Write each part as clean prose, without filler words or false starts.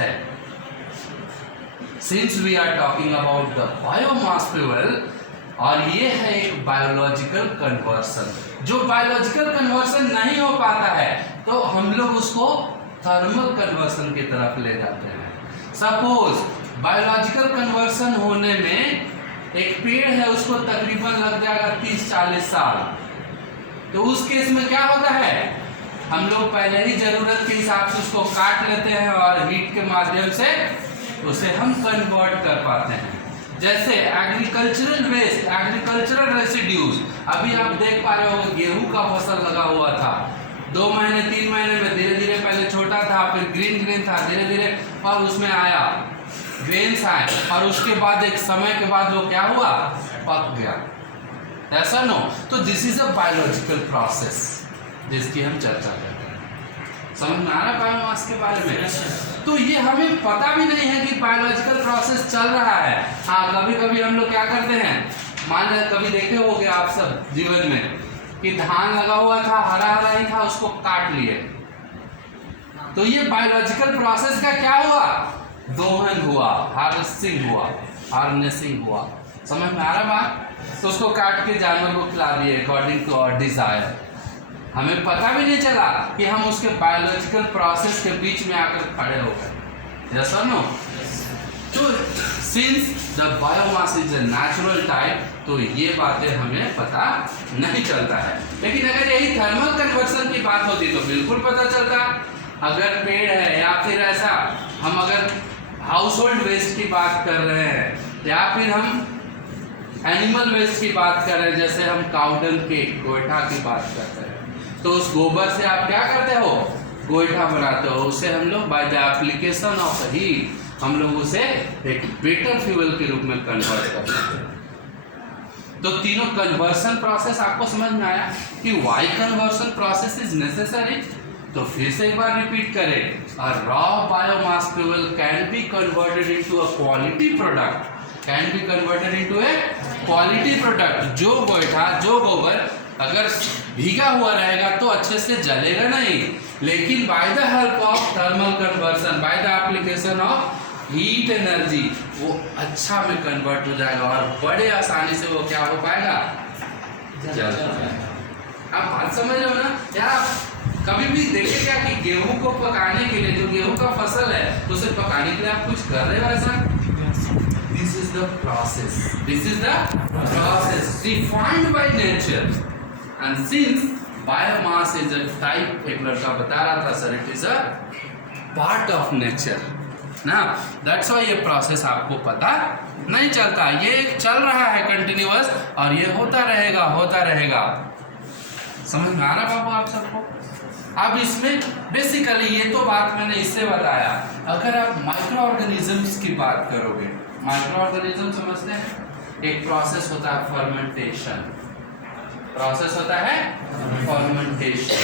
है। Since we are talking about the biomass fuel, और ये है एक बायोलॉजिकल कन्वर्सन। जो बायोलॉजिकल कन्वर्सन नहीं हो पाता है तो हम लोग उसको थर्मल कन्वर्सन की तरफ ले जाते हैं। सपोज बायोलॉजिकल कन्वर्सन होने में एक पेड़ है, उसको तकरीबन लग जाएगा 30-40 साल। तो उस केस में क्या होता है, हम लोग पहले ही जरूरत के हिसाब से उसको काट लेते हैं और हीट के माध्यम से उसे हम कन्वर्ट कर पाते हैं। जैसे एग्रीकल्चरल वेस्ट, एग्रीकल्चरल रेसिड्यूज, अभी आप देख पा रहे हो गेहूं का फसल लगा हुआ था, 2 महीने 3 महीने में धीरे धीरे पहले छोटा था, फिर ग्रीन ग्रीन था, धीरे धीरे और उसमें आया ग्रेन्स आए, और उसके बाद एक समय के बाद वो क्या हुआ, पक गया। ऐसा नो, तो this is a biological process जिसकी हम चर्चा करते हैं। समझ में आ रहा है बायोमास के बारे में? तो ये हमें पता भी नहीं है कि बायोलॉजिकल प्रोसेस चल रहा है। हाँ, कभी कभी हम लोग क्या करते हैं, मान लो कभी देखे होंगे आप सब जीवन में कि धान लगा हुआ था, हरा हरा ही था, उसको काट लिए। तो ये बायोलॉजिकल प्रोसेस का क्या हुआ, दोहन हुआ, हार्वेस्टिंग हुआ, हार्नेसिंग हुआ। समझ में आ रहा बात? तो उसको काट के जानवर को खिला दिए अकॉर्डिंग टू आवर डिजायर। हमें पता भी नहीं चला कि हम उसके बायोलॉजिकल प्रोसेस के बीच में आकर खड़े हो गए। यस और नो? तो since the biomass is a natural type, तो ये बातें हमें पता नहीं चलता है। लेकिन अगर यही थर्मल कन्वर्सन की बात होती तो बिल्कुल पता चलता। अगर पेड़ है या फिर ऐसा, हम अगर हाउस होल्ड वेस्ट की बात कर रहे हैं या फिर हम एनिमल वेस्ट की बात कर रहे हैं, जैसे हम काउडंग के गोइठा की बात करते हैं, तो उस गोबर से आप क्या करते हो, गोइठा बनाते हो। उसे हम लोग by the application of heat हम लोग उसे एक बेटर फ्यूल के रूप में कन्वर्ट करते हैं। तो तीनों कन्वर्सन प्रोसेस आपको समझ में आया कि why conversion process is necessary. तो फिर से एक बार रिपीट करें, a raw biomass fuel can be converted into a quality product, can be converted into a quality product. जो गोइठा, जो गोबर अगर भीगा हुआ रहेगा तो अच्छे से जलेगा नहीं, लेकिन by the help of thermal conversion, by the application of heat energy, वो अच्छा में कन्वर्ट हो जाएगा और बड़े आसानी से वो क्या हो पाएगा, जल पाएगा। आप बात समझ रहे हो ना यार? कभी भी देखे क्या कि गेहूं को पकाने के लिए, जो गेहूं का फसल है उसे पकाने के लिए आप कुछ कर रहे हो ऐसा? This is the process, this is the process defined by nature. And since biomass is a type, एक लड़का बता रहा था sir, it is a part of nature ना, that's why ये प्रोसेस आपको पता नहीं चलता। ये चल रहा है कंटिन्यूअस और ये होता रहेगा, होता रहेगा। समझ में आ रहा बाबू आप सबको? अब इसमें बेसिकली ये तो बात मैंने इससे बताया। अगर आप माइक्रो ऑर्गेनिजम्स की बात करोगे, माइक्रो ऑर्गेनिज्म समझते हैं, एक प्रोसेस होता है फर्मेंटेशन, प्रोसेस होता है फर्मेंटेशन।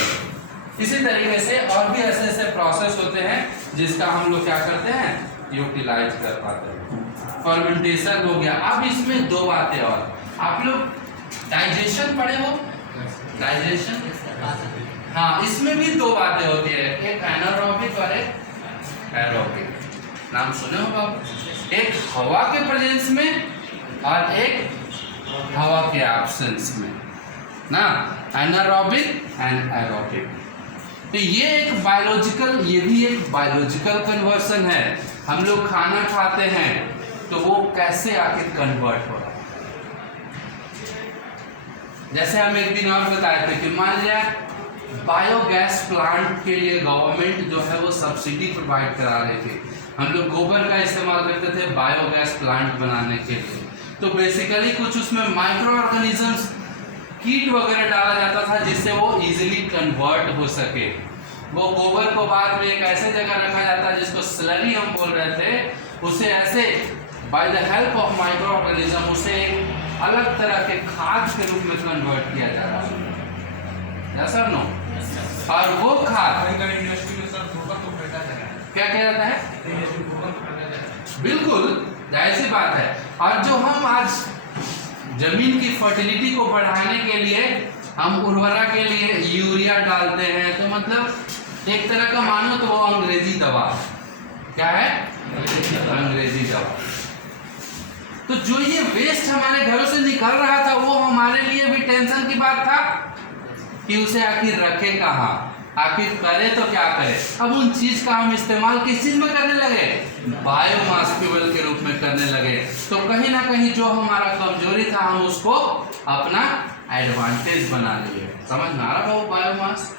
इसी तरीके से और भी ऐसे ऐसे प्रोसेस होते हैं जिसका हम लोग क्या करते हैं, यूटिलाइज कर पाते हैं। फर्मेंटेशन हो गया। अब इसमें दो बातें और, आप लोग डाइजेशन पढ़े हो, डाइजेशन? हाँ, इसमें भी दो बातें होती है, एक एनारोबिक और एक एरोबिक। नाम सुने हो आप? एक हवा के प्रेजेंस में और एक हवा के एब्सेंस में ना, एनारोबिक एंड एरोबिक। तो ये एक बायोलॉजिकल, ये भी एक बायोलॉजिकल कन्वर्सन है। हम लोग खाना खाते हैं तो वो कैसे आके कन्वर्ट हो रहा है। जैसे हम एक दिन और बताए थे कि मान लिया बायोगैस प्लांट के लिए गवर्नमेंट जो है वो सब्सिडी प्रोवाइड करा रही थी। हम लोग गोबर का इस्तेमाल करते थे बायोगैस प्लांट बनाने के लिए। तो बेसिकली कुछ उसमें माइक्रो ऑर्गेनिजम्स, कीट वगैरह डाला जाता था जिससे वो इजीली कन्वर्ट हो सके। वो गोबर को बाद में एक ऐसे जगह रखा जाता है जिसको स्लरी हम बोल रहे थे, उसे ऐसे by the help of micro organism उसे एक अलग तरह के खाद के रूप में कन्वर्ट किया जा रहा है। Sir no? और वो खाद क्या किया जाता है? बिल्कुल जाहिर सी बात है। और जो हम आज जमीन की फर्टिलिटी को बढ़ाने के लिए, हम उर्वरा के लिए यूरिया डालते हैं, तो मतलब एक तरह का मानो तो वो अंग्रेजी दवा, क्या है? अंग्रेजी दवा। तो जो ये वेस्ट हमारे घरों से निकल रहा था वो हमारे लिए भी टेंशन की बात था कि उसे आखिर रखे कहाँ, आखिर करे तो क्या करे। अब उन चीज का हम इस्तेमाल किस चीज में करने लगे? बायोमास फ्यूल के रूप में करने लगे। तो कहीं ना कहीं जो हमारा कमजोरी था हम उसको अपना एडवांटेज बना लिए। समझ में आ रहा है बायोमास?